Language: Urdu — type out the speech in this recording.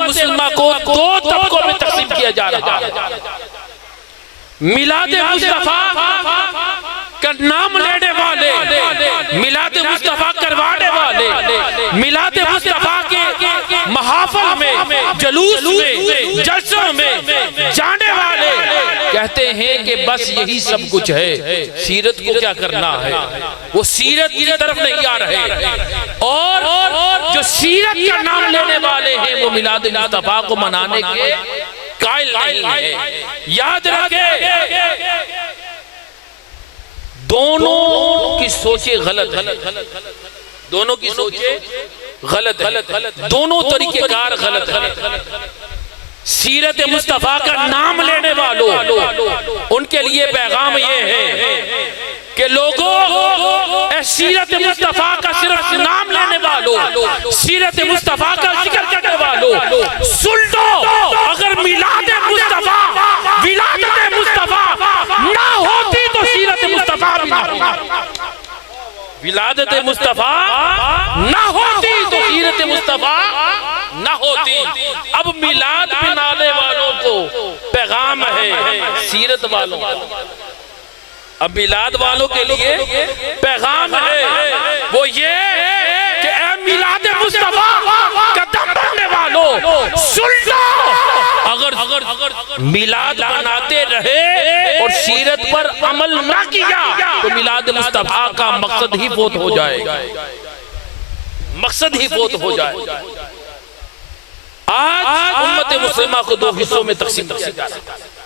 مسلمہ کو دو طبقوں میں تقسیم کیا جا رہا ہے۔ میلاد مصطفیٰ کا نام لینے والے، میلاد مصطفیٰ کروانے والے، میلاد مصطفیٰ کے محافل میں، جلوس میں، جلسوں میں جانے والے کہتے ہیں کہ بس یہی سب کچھ ہے، سیرت کو کیا کرنا ہے، وہ سیرت کی طرف نہیں آ رہے، اور جو سیرت کا نام لینے والے ہیں وہ میلاد مصطفیٰ کو منانے کے قائل نہیں ہے۔ یاد رکھے دونوں کی سوچیں غلط ہیں، دونوں کی سوچیں غلط ہیں، دونوں طریقہ کار غلط ہیں۔ سیرت مصطفیٰ کا نام لینے والوں ان کے لیے پیغام یہ ہے کہ لوگوں اے سیرت مصطفیٰ کا صرف نام لینے والوں، سیرت مصطفیٰ کا ذکر کرنے والوں، سن لو، اگر میلاد مصطفیٰ، ولادت مصطفیٰ نہ ہوتی تو سیرت مصطفیٰ بھی نہ ہوتی، ولادت مصطفیٰ نہ ہوتی تو سیرت مصطفیٰ نہ ہوتی۔ اب میلاد بنانے والوں کو پیغام ہے سیرت والوں کو، اب میلاد والوں کے لیے پیغام ہے وہ یہ کہ اے میلاد مصطفیٰ کا دم بننے والوں سن لو، اگر میلاد بناتے رہے اور سیرت پر عمل نہ کیا تو میلاد مصطفیٰ کا مقصد ہی فوت ہو جائے گا، مقصد ہی فوت ہو جائے گا۔ آج امت مسلمہ کو دو حصوں میں تقسیم کیا جا رہا ہے۔